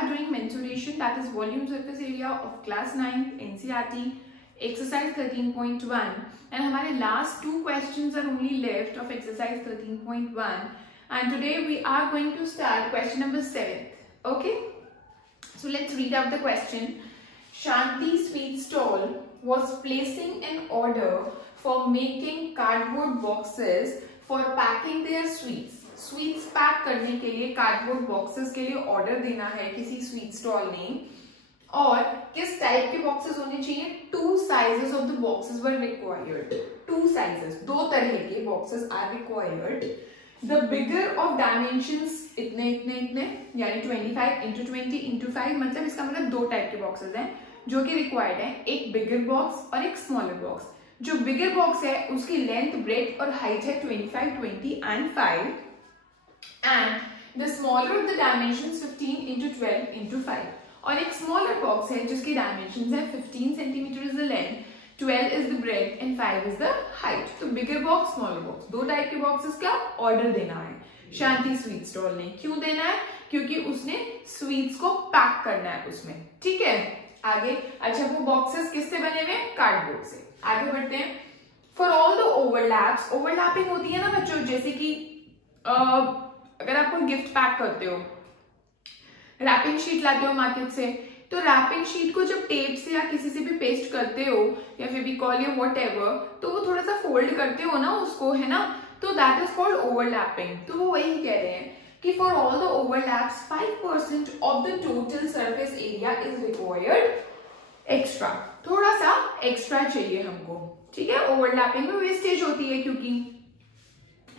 are doing mensuration, that is volume surface area of class 9th NCERT exercise 13.1, and हमारे last 2 questions are only left of exercise 13.1, and today we are going to start question number 7. Okay, so let's read out the question. Shanti Sweet Stall was placing an order for making cardboard boxes for packing their sweets. Sweets pack करने के लिए cardboard boxes के लिए order देना है किसी sweet stall ने, और किस टाइप के बॉक्सेस होने चाहिए? 2 sizes of the boxes were required. 2 sizes, 2 तरह के boxes are required. The bigger of dimensions इतने इतने इतने, यानी 25 into 20 into 5, मतलब इसका मतलब 2 टाइप के बॉक्सेस हैं जो कि रिक्वायर्ड है, एक बिगर बॉक्स और एक स्मॉलर बॉक्स. जो बिगर बॉक्स है उसकी लेंथ, ब्रेथ और हाइट है 25, 20 and 5. And the smaller of the dimensions 15 into 12 into 5. और एक smaller box है जिसकी dimensions है 15 centimeter is the length, 12 is the breadth and 5 is the height. तो bigger box, smaller box, 2 type के boxes का ऑर्डर देना है शांति स्वीट स्टॉल ने. क्यों देना है? क्योंकि उसने स्वीट्स को पैक करना है उसमें. ठीक है, आगे. अच्छा, वो बॉक्सेस किससे बने हुए हैं? कार्डबोर्ड से. आगे बढ़ते हैं. For all the overlaps, overlapping होती है ना बच्चों, जैसे कि अगर आप कोई गिफ्ट पैक करते हो, रैपिंग शीट लाते हो मार्केट से, तो रैपिंग शीट को जब टेप से या किसी से भी पेस्ट करते हो या फेविकॉल या व्हाटएवर, तो वो थोड़ा सा फोल्ड करते हो ना उसको, है ना, तो दैट इज कॉल्ड ओवरलैपिंग. तो वो वही कह रहे हैं कि for all the overlaps 5% of the total surface area is required extra. थोड़ा सा एक्स्ट्रा चाहिए हमको. ठीक है, ओवरलैपिंग में वेस्टेज होती है, क्योंकि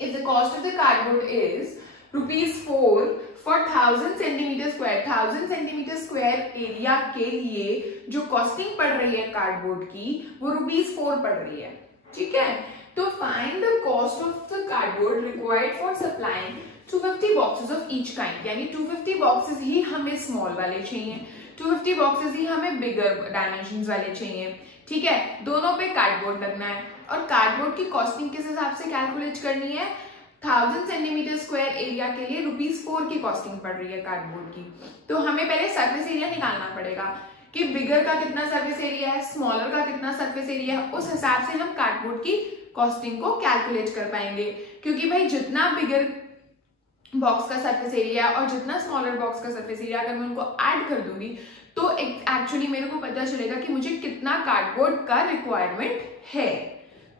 if the cost of the cardboard is ₹4 for 1000 centimeter square, 1000 centimeter square area के लिए जो कॉस्टिंग पड़ रही है कार्डबोर्ड की, वो ₹4 पड़ रही है. ठीक है, तो find the cost of the cardboard required for supplying 250 boxes of each kind. यानी 250 बॉक्सेस ही हमें स्मॉल वाले चाहिए, 250 बॉक्सेस ही हमें बिगर डायमेंशन वाले चाहिए. ठीक है, दोनों पे कार्डबोर्ड लगना है, और कार्डबोर्ड की कॉस्टिंग किस हिसाब से कैलकुलेट करनी है? 1000 सेंटीमीटर स्क्वायर एरिया के लिए ₹4 की कॉस्टिंग पड़ रही है कार्डबोर्ड की. तो हमें पहले सरफेस एरिया निकालना पड़ेगा कि बिगर का कितना सरफेस एरिया है, स्मॉलर का कितना सरफेस एरिया है. उस हिसाब से हम कार्डबोर्ड की कॉस्टिंग को कैलकुलेट कर पाएंगे, क्योंकि भाई जितना बिगर बॉक्स का सरफेस एरिया और जितना स्मॉलर बॉक्स का सरफेस एरिया, अगर मैं उनको ऐड कर दूंगी तो एक्चुअली मेरे को पता चलेगा कि मुझे कितना कार्डबोर्ड का रिक्वायरमेंट है.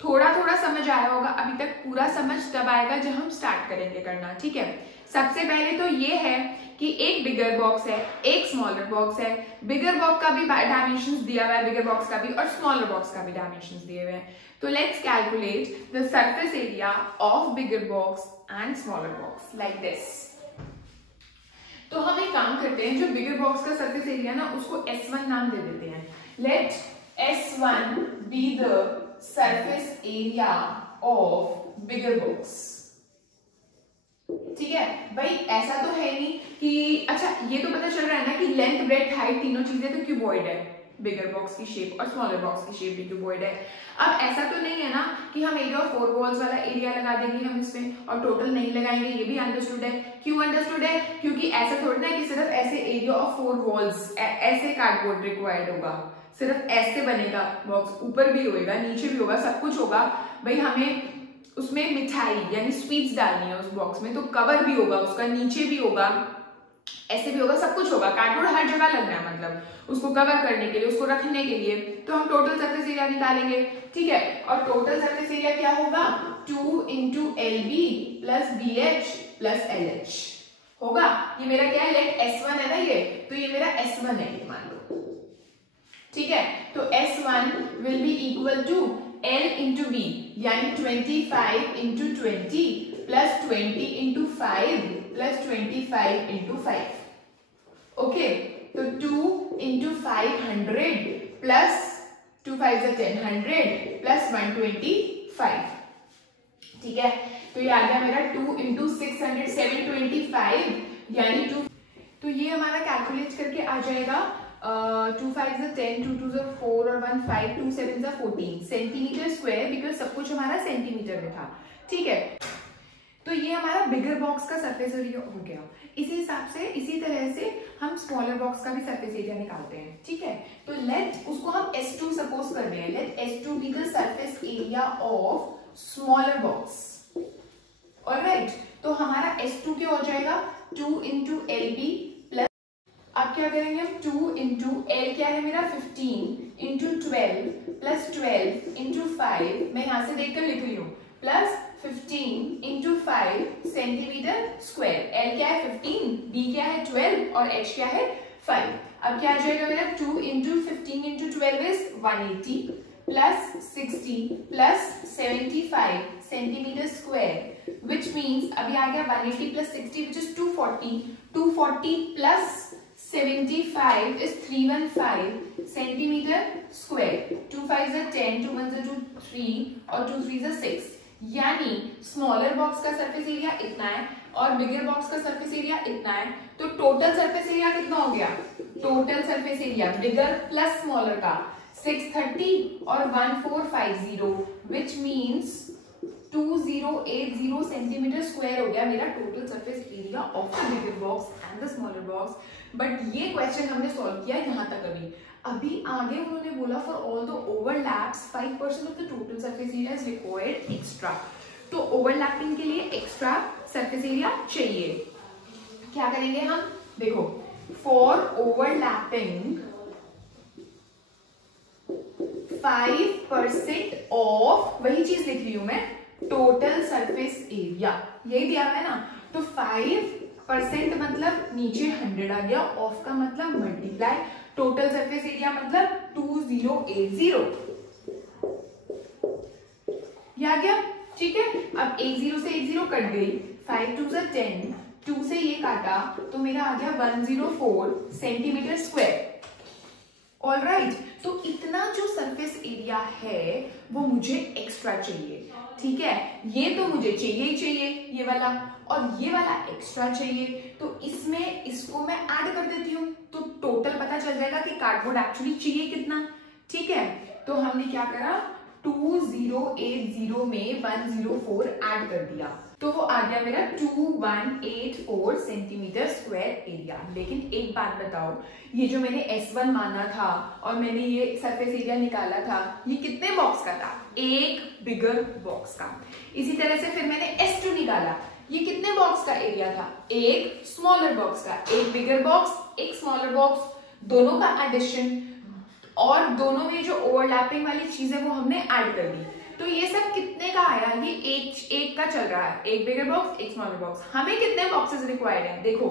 थोड़ा थोड़ा समझ आया होगा, अभी तक पूरा समझ तब आएगा जब हम स्टार्ट करेंगे करना. ठीक है, सबसे पहले तो ये है कि एक बिगर बॉक्स है, एक स्मॉलर बॉक्स है. बिगर बॉक्स का भी डायमेंशंस दिया हुआ है, बिगर बॉक्स का भी, और स्मॉलर बॉक्स का भी डायमेंशंस दिए हुए हैं. तो let's calculate the surface area of bigger box and smaller box like this. तो हम एक काम करते हैं, जो बिगर बॉक्स का सरफेस एरिया ना, उसको S1 नाम दे देते हैं. Let S1 be the surface area of bigger box. ठीक है भाई, ऐसा तो है नहीं कि, अच्छा ये तो पता चल रहा है ना कि लेंथ, ब्रेथ, हाइट तीनों चीजें तो क्यूबॉइड है, बिगर बॉक्स की शेप और स्मॉलर बॉक्स की शेप भी क्यूबॉइड है. अब ऐसा तो नहीं है ना कि हम एरिया ऑफ 4 वॉल्स वाला एरिया लगा देंगे हम इसमें और टोटल नहीं लगाएंगे. ये भी अंडरस्टूड है. क्यों अंडरस्टूड है? क्योंकि ऐसा थोड़ा ना कि सिर्फ ऐसे एरिया ऑफ 4 वॉल्स ऐसे कार्डबोर्ड रिक्वायर्ड होगा, सिर्फ ऐसे बनेगा बॉक्स, ऊपर भी होगा, नीचे भी होगा, सब कुछ होगा. भाई हमें उसमें मिठाई यानी स्वीट्स डालनी है उस बॉक्स में, तो कवर भी होगा उसका, नीचे भी होगा, ऐसे भी होगा, सब कुछ होगा. कार्डबोर्ड हर जगह लगना है, मतलब उसको कवर करने के लिए, उसको रखने के लिए. तो हम टोटल सरफेस एरिया निकालेंगे. ठीक है, और टोटल सरफेस एरिया क्या होगा? 2 into LB plus BH plus LH होगा. ये मेरा क्या है? लेट S1 है ना ये, तो ये मेरा S1 है, ये मान लो. ठीक है, तो S1 will be equal to L into B, यानी 25 into 20 plus 20 into 5 plus 25 into 5. Okay, तो 2 into 500 plus 2 5 is 10, 100 plus 125. ठीक है, तो ये आ गया मेरा 2 into 600, 725, यानी 2. तो ये हमारा कैलकुलेट करके आ जाएगा 2 5 is 10, 2 2 is 4 और 1 5, 2 7 is 14 सेंटीमीटर स्क्वायर, बिकॉज सब कुछ हमारा सेंटीमीटर में था. ठीक है, तो ये हमारा बिगर बॉक्स का सरफेस एरिया हो गया। इसी हिसाब से इसी तरह से हम स्मॉलर बॉक्स का भी सरफेस एरिया निकालते हैं, ठीक है। तो लेट उसको हम S2 सपोज कर रहे हैं, let S2 be the surface area of smaller box. Alright, तो हमारा S2 क्या हो जाएगा 2 इंटू LB प्लस, अब क्या करेंगे हम 2 इंटू L क्या है मेरा 15 इंटू 12 प्लस 12 इंटू 5, मैं यहां से देखकर लिख रही हूँ, plus 15 into 5 centimetre square. L क्या है 15, B क्या है 12 और H क्या है 5। अब क्या आ जाएगा मेरा 2 into 15 into 12 is 180 plus 60 plus 75 centimetre square, which means अभी आ गया 180 plus 60 which is 240, 240 plus 75 is 315 centimetre square. 2 5 is 10, 2 1 is 2 3 और 2 3 is 6। यानी स्मॉलर बॉक्स का सरफेस एरिया इतना है और बिगर बॉक्स का सरफेस एरिया इतना है, तो टोटल सरफेस एरिया कितना हो गया, टोटल सरफेस एरिया बिगर प्लस स्मॉलर का 630 और 1450 विच मीन्स 2080 सेंटीमीटर स्क्वायर हो गया मेरा total surface area of the bigger box and the smaller box. But ये क्वेश्चन हमने सॉल्व किया यहाँ तक। अभी आगे उन्होंने बोला for all the overlaps 5% of the total surface area is required extra. तो ओवरलैपिंग के लिए एक्स्ट्रा सरफेस एरिया चाहिए। क्या करेंगे हम, देखो फॉर ओवरलैपिंग 5% ऑफ, वही चीज लिख रही हूं मैं, टोटल सरफेस एरिया, यही दिया है ना। तो 5% मतलब नीचे 100 आ गया, ऑफ का मतलब मल्टीप्लाई, टोटल सरफेस एरिया मतलब 2080 ये आ गया, ठीक है। अब 80 से 80 कट गई, 5 2 से 10, 2 से ये काटा तो मेरा आ गया 104 सेंटीमीटर स्क्वायर। ऑलराइट, तो इतना जो सरफेस एरिया है वो मुझे एक्स्ट्रा चाहिए, ठीक है। ये तो मुझे चाहिए ही चाहिए ये वाला, और ये वाला एक्स्ट्रा चाहिए, तो इसमें इसको मैं ऐड कर देती हूँ तो टोटल पता चल जाएगा कि कार्डबोर्ड एक्चुअली चाहिए कितना, ठीक है। तो हमने क्या करा, 2080 में 104 ऐड कर दिया, तो वो आ गया मेरा 2184 सेंटीमीटर स्क्वायर एरिया। लेकिन एक बात बताओ, ये जो मैंने S1 माना था और मैंने ये सरफेस एरिया निकाला था, ये कितने बॉक्स का था, एक बिगर बॉक्स का। इसी तरह से फिर मैंने S2 निकाला, ये कितने बॉक्स का एरिया था, एक स्मॉलर बॉक्स का। एक बिगर बॉक्स एक स्मॉलर बॉक्स, दोनों का एडिशन, और दोनों में जो ओवरलैपिंग वाली चीज है वो हमने ऐड कर दी। तो ये सब कितने का आया, ये एक का चल रहा है, एक बिगर बॉक्स एक स्मॉलर बॉक्स। हमें कितने बॉक्सेस रिक्वायर्ड हैं, देखो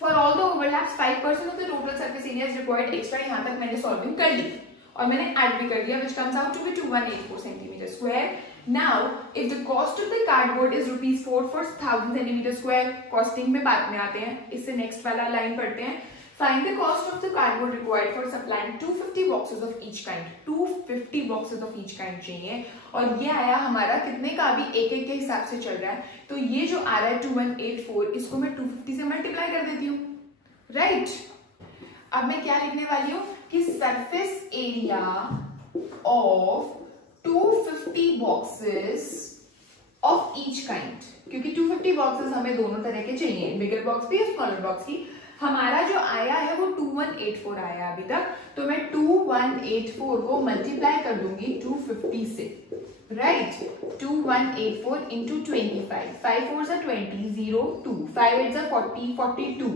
for all the overlaps 5% of the total surface area is required extra. यहाँ तक मैंने सॉल्विंग कर ली और मैंने ऐड भी कर दिया, which comes out to be 2184 centimetre square. Now, if the cost of the cardboard is ₹4 for 1000 centimetre square, costing में बाद में आते हैं, इससे नेक्स्ट वाला लाइन पढ़ते हैं। Find the cost of the cardboard required for supplying 250 boxes of each kind. 250 boxes of each kind चाहिए, और ये आया हमारा कितने का, अभी एक एक के हिसाब से चल रहा है। तो ये जो आ रहा है 2184, इसको मैं 250 से मल्टीप्लाई कर देती हूँ, राइट। अब मैं क्या लिखने वाली हूँ कि surface area of 250 boxes of each kind, क्योंकि 250 बॉक्सेस हमें दोनों तरह के चाहिए, बिगर बॉक्स भी और स्मॉलर बॉक्स की। हमारा जो आया है वो 2184 आया अभी तक, तो मैं 2184 को मल्टीप्लाई कर दूंगी 250 से, राइट। 2184 इंटू 25, 5 4 जा 20, 0 2, 5 8 जा 40, 42,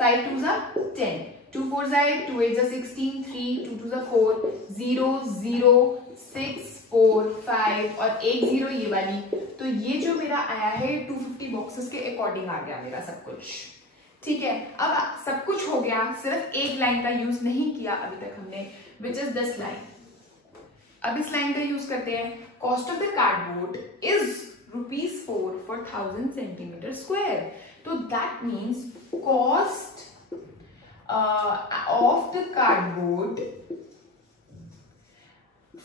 5 2 जा 10, 2 4 जा 8, 2 8 जा 16, 3 2 2 जा 4, 0 0 6 4 5 और 1 0 ये वाली। तो ये जो मेरा आया है 250 बॉक्सेस के अकॉर्डिंग आ गया मेरा सब कुछ, ठीक है। अब सब कुछ हो गया, सिर्फ एक लाइन का यूज नहीं किया अभी तक हमने, विच इज दिस लाइन। अब इस लाइन का यूज करते हैं। Cost of the cardboard is ₹4 for 1000 centimetre square. तो that means cost of the cardboard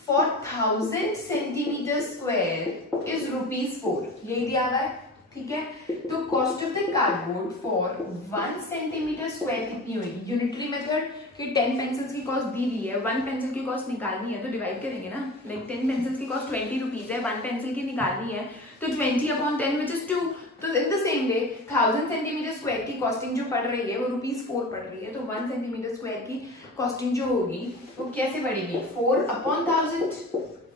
for 1000 centimetre square is ₹4, यही दिया हुआ है। ठीक है। तो cost of the cardboard for 1 centimetre square कितनी होगी? यूनिटरी मेथड कि 10 पेंसिल्स की कॉस्ट दी हुई है, 1 पेंसिल की कॉस्ट निकालनी है तो डिवाइड करेंगे ना, लाइक 10 पेंसिल्स की कॉस्ट 20 रुपीज है, 1 पेंसिल की निकालनी है तो 20/10 विच इज 2। तो in the same way 1000 centimetre square की कॉस्टिंग जो पड़ रही है वो ₹4 पड़ रही है, तो 1 सेंटीमीटर स्क्वायर की कॉस्टिंग जो होगी वो कैसे पड़ेगी? 4/1000।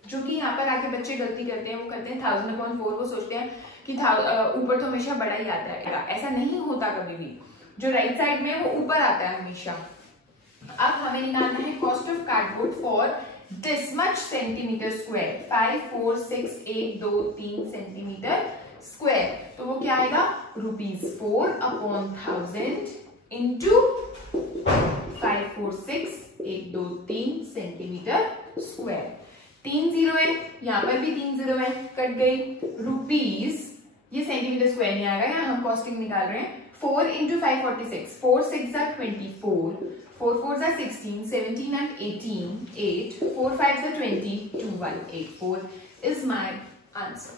जो कि यहाँ पर आके बच्चे गलती करते हैं, वो करते हैं 1000/4, वो सोचते हैं कि ऊपर तो हमेशा बड़ा ही आता है, ऐसा नहीं होता कभी भी। जो राइट साइड में है वो ऊपर आता है हमेशा। अब हमें निकालना है cost of cardboard for this much centimetre square, 5 4 6 1 2 3 centimetre square. तो वो क्या आएगा? ₹4/1000 इंटू 5 4 6 1 2 3 सेंटीमीटर स्क्वायर। 3 0 है, यहाँ पर भी 3 0 है, कट गई रुपीज। ये सेंटीमीटर स्क्वायर नहीं आएगा, यहाँ हम कॉस्टिंग निकाल रहे हैं। 4 into 5 46, 4 6 24, 4 4 16, 17 and 18, 8, 4 5 20, 2 1 8 4 is my answer.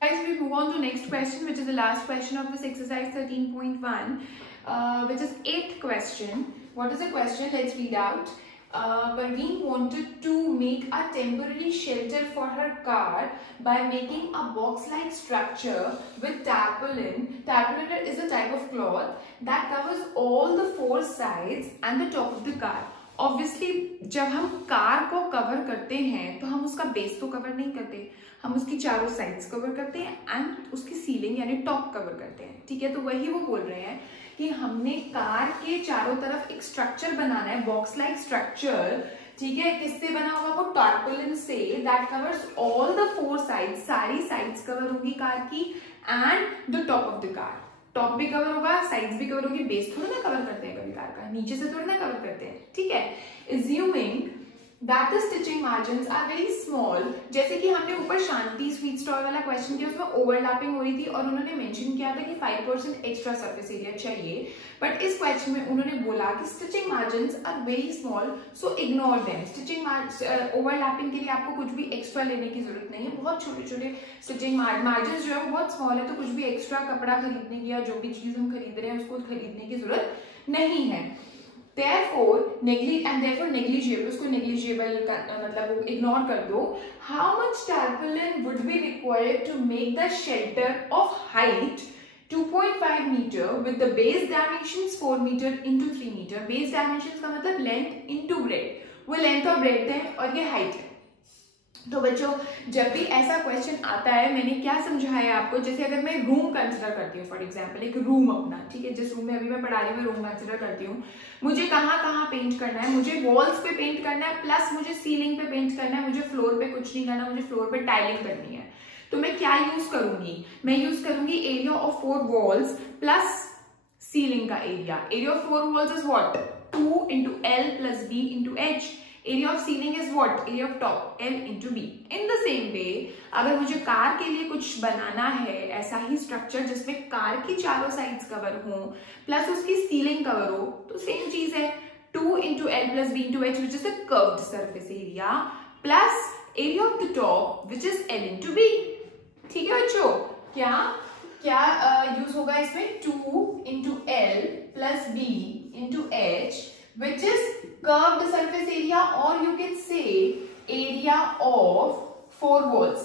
Guys, we move on to next question, which is the last question of this exercise 13.1, which is 8th question. What is the question? Let's read out. Parveen wanted to make a temporary shelter for her car by making a box-like structure with tarpaulin. Tarpaulin is a type of cloth that covers all the 4 sides and the top of the car. Obviously, जब हम car को cover करते हैं तो हम उसका base तो cover नहीं करते, हम उसकी चारों साइड्स कवर करते हैं एंड उसकी सीलिंग यानी टॉप कवर करते हैं, ठीक है। तो वही वो बोल रहे हैं कि हमने कार के चारों तरफ एक स्ट्रक्चर बनाना है, बॉक्स लाइक स्ट्रक्चर, ठीक है। किससे बना होगा? वो टार्पोलिन से, that covers all the 4 sides, सारी साइड्स कवर होगी कार की, and the top of the car, top भी कवर होगा, साइड्स भी कवर होगी। बेस थोड़ी ना कवर करते हैं कभी कार का, नीचे से थोड़ी ना कवर करते हैं, ठीक है। Assuming that the stitching margins are very small, जैसे कि हमने ऊपर शांति स्वीट स्टॉल वाला क्वेश्चन किया, उसमें ओवरलैपिंग हो रही थी और उन्होंने मेंशन किया था कि 5% एक्स्ट्रा सरफेस एरिया चाहिए, बट इस क्वेश्चन में उन्होंने बोला कि stitching margins are very small, so ignore them. Stitching overlapping के लिए आपको कुछ भी एक्स्ट्रा लेने की जरूरत नहीं है, बहुत छोटे छोटे स्टिचिंग मार्जिन्स जो है वो बहुत स्मॉल है, तो कुछ भी एक्स्ट्रा कपड़ा खरीदने की या जो भी चीज हम खरीद रहे हैं उसको खरीदने की जरूरत नहीं है। Therefore, negligible, उसको negligible मतलब इग्नोर कर दो। How much tarpaulin would be required to make the shelter of height 2.5 meter with the base dimensions 4 meter into 3 meter? Base dimensions का मतलब length into breadth, वो length और breadth है और ये height है। तो बच्चों, जब भी ऐसा क्वेश्चन आता है, मैंने क्या समझाया आपको, जैसे अगर मैं रूम कंसिडर करती हूँ, फॉर एग्जांपल एक रूम अपना, ठीक है, जिस रूम में अभी मैं पढ़ा रही हूँ रूम कंसिडर करती हूँ, मुझे कहाँ कहाँ पेंट करना है, मुझे वॉल्स पे पेंट करना है, प्लस मुझे सीलिंग पे पेंट करना है, मुझे फ्लोर पे कुछ नहीं करना, मुझे फ्लोर पे टाइलिंग करनी है। तो मैं क्या यूज करूंगी? मैं यूज करूंगी area of 4 walls plus ceiling का area. Area of 4 walls is what? 2 into L plus B into H. Area of ceiling is what? Area of top, L into B. In the same way, अगर मुझे car के लिए कुछ बनाना है, ऐसा ही structure जिसमें car की चारों साइड्स कवर हो प्लस उसकी सीलिंग कवर हो, तो सेम चीज है, 2 into L plus B into H, which is a curved surface area, plus area of the top, which is L into B. ठीक है बच्चों? क्या क्या यूज होगा इसमें? 2 into L plus B into H, which is curved surface area, or you can say area of 4 walls.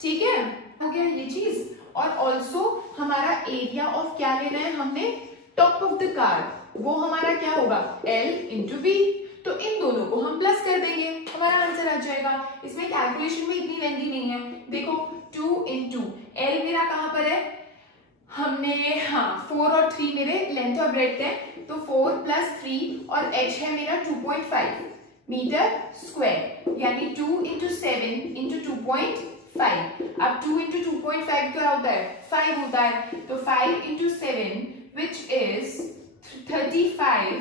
ठीक है, हो गया ये चीज। और ऑल्सो हमारा एरिया ऑफ क्या लेना है हमने? टॉप ऑफ द कार, वो हमारा क्या होगा? L into B। तो इन दोनों को हम प्लस कर देंगे, हमारा आंसर आ जाएगा। इसमें कैलकुलेशन में इतनी लेंदी नहीं है। देखो 2 into L मेरा कहां पर है? हमने 4 और 3 मेरे लेंथ और ब्रेड्थ है, तो 4 plus 3 और H है मेरा 2.5 मीटर स्क्वायर, यानी 2 into 7 into 2.5। अब 2 into 2.5 क्या होता है? 5 होता है, तो 5 into 7 which is 35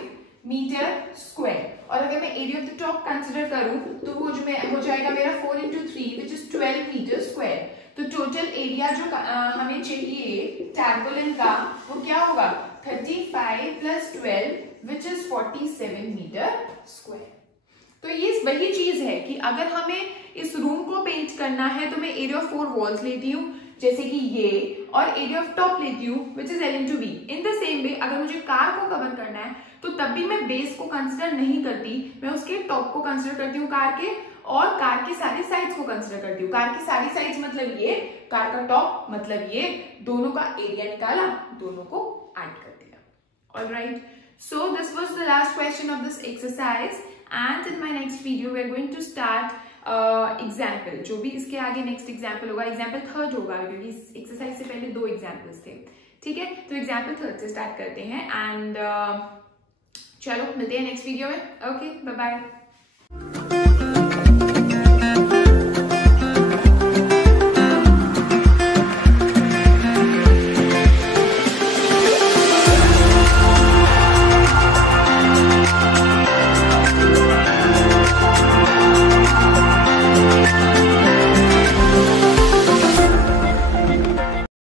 metre square. और अगर मैं area of the top consider करूं तो वो हो जाएगा मेरा 4 into 3 which is 12 metre square. तो टोटल एरिया जो हमें चाहिए टार्पोलिन का वो क्या होगा? 35 plus 12 which is 47 metre square. तो ये वही चीज है कि अगर हमें इस रूम को पेंट करना है तो मैं एरिया ऑफ 4 वॉल्स लेती हूँ जैसे कि ये, और एरिया ऑफ टॉप लेती हूँ which is L/V। In the same way अगर मुझे कार को कवर करना है तो तब भी मैं बेस को कंसिडर नहीं करती, मैं उसके टॉप को कंसिडर करती हूँ कार के, और कार की सारी साइड्स को कंसिडर करती हूँ। कार की सारी साइड्स मतलब ये, कार का टॉप मतलब ये, दोनों का एरिया निकाला, दोनों को ऐड कर दिया। Alright, so this was the last question of this exercise and in my next video we are going to start example, जो भी इसके आगे नेक्स्ट एग्जाम्पल होगा, एग्जाम्पल थर्ड होगा क्योंकि इस एक्सरसाइज से पहले 2 एग्जाम्पल्स थे। ठीक है, तो एग्जाम्पल थर्ड से स्टार्ट करते हैं एंड चलो मिलते हैं नेक्स्ट वीडियो में। Okay, bye bye.